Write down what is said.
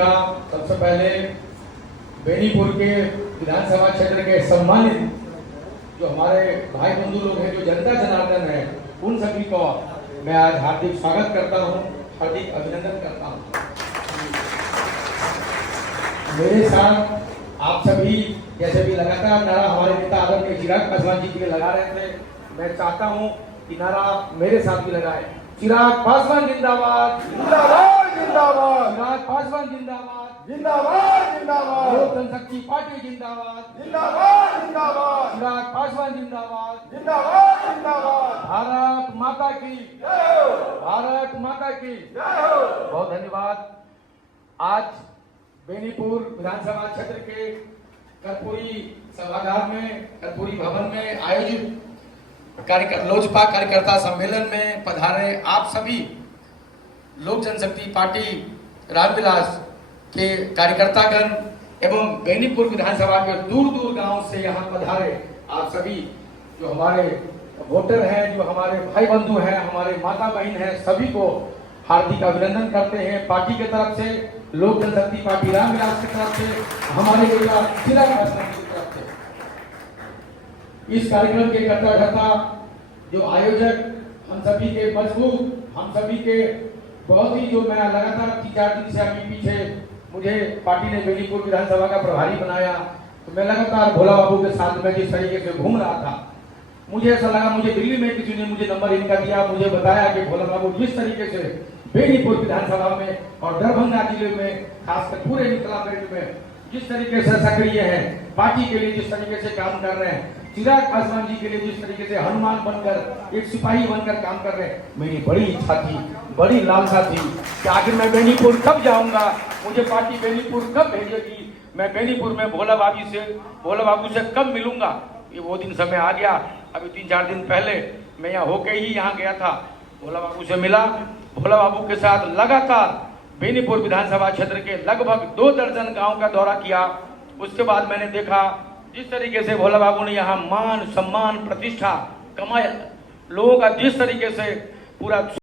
सबसे पहले बेनीपुर के विधानसभा क्षेत्र के सम्मानित जो हमारे भाई बंधु लोग हैं, जो जनता जनार्दन है, उन सभी को मैं आज हार्दिक स्वागत करता हूं, हार्दिक अभिनंदन करता हूं। मेरे साथ आप सभी जैसे भी लगातार नारा हमारे नेता आदरणीय चिराग पासवान जी के लिए लगा रहे थे, मैं चाहता हूं कि नारा मेरे साथ भी लगाए। चिराग पासवान जिंदाबाद, जिंदाबाद जिंदाबाद चिराग पासवान जिंदाबाद, जिंदाबाद जिंदाबाद लोक जनशक्ति पार्टी जिंदाबाद, जिंदाबाद जिंदाबाद चिराग पासवान जिंदाबाद। जिंदाबाद जिंदाबाद भारत माता की, जय हो भारत माता की। जय हो। बहुत धन्यवाद। आज बेनीपुर विधानसभा क्षेत्र के कर्पूरी सभागार में, कर्पूरी भवन में आयोजित लोजपा कार्यकर्ता सम्मेलन में पधारे आप सभी लोक जनशक्ति पार्टी रामविलास के कार्यकर्तागण एवं बेनीपुर विधानसभा के दूर दूर गांव से यहाँ पधारे आप सभी जो हमारे वोटर हैं, जो हमारे भाई बंधु हैं, हमारे माता बहन हैं, सभी को हार्दिक अभिनंदन करते हैं। पार्टी की तरफ से, लोक जनशक्ति पार्टी रामविलास की तरफ से, हमारे नेता चिराग पासवान की तरफ से। इस कार्यक्रम के करता धरता जो आयोजक हम सभी के मजबूत, हम सभी के बहुत ही जो मैं लगातार 3-4 दिन से अभी पीछे मुझे पार्टी ने बेनीपुर विधानसभा का प्रभारी बनाया, तो मैं लगातार भोला बाबू के साथ में जिस तरीके से घूम रहा था, मुझे ऐसा लगा, मुझे दिल्ली में किसी ने मुझे नंबर इनका दिया, मुझे बताया कि भोला बाबू जिस तरीके से बेनीपुर विधानसभा में और दरभंगा जिले में, खासकर पूरे मिथिला बेल्ट में जिस तरीके से सक्रिय है, पार्टी के लिए जिस तरीके से काम कर रहे हैं, चिराग पासवान जी के लिए जिस तरीके से हनुमान बनकर, एक सिपाही बनकर काम कर रहे हैं, मेरी बड़ी इच्छा थी, बड़ी लालसा थी कि आखिर मैं बेनीपुर कब जाऊंगा, मुझे पार्टी बेनीपुर कब भेजेगी, मैं बेनीपुर में भोला बाबू से कब मिलूंगा। ये वो दिन समय आ गया। अभी 3-4 दिन पहले मैं यहाँ होके ही यहाँ गया था, भोला बाबू से मिला, भोला बाबू के साथ लगातार बेनीपुर विधानसभा क्षेत्र के लगभग 2 दर्जन गांव का दौरा किया। उसके बाद मैंने देखा जिस तरीके से भोला बाबू ने यहाँ मान सम्मान प्रतिष्ठा कमाया, लोगों का जिस तरीके से पूरा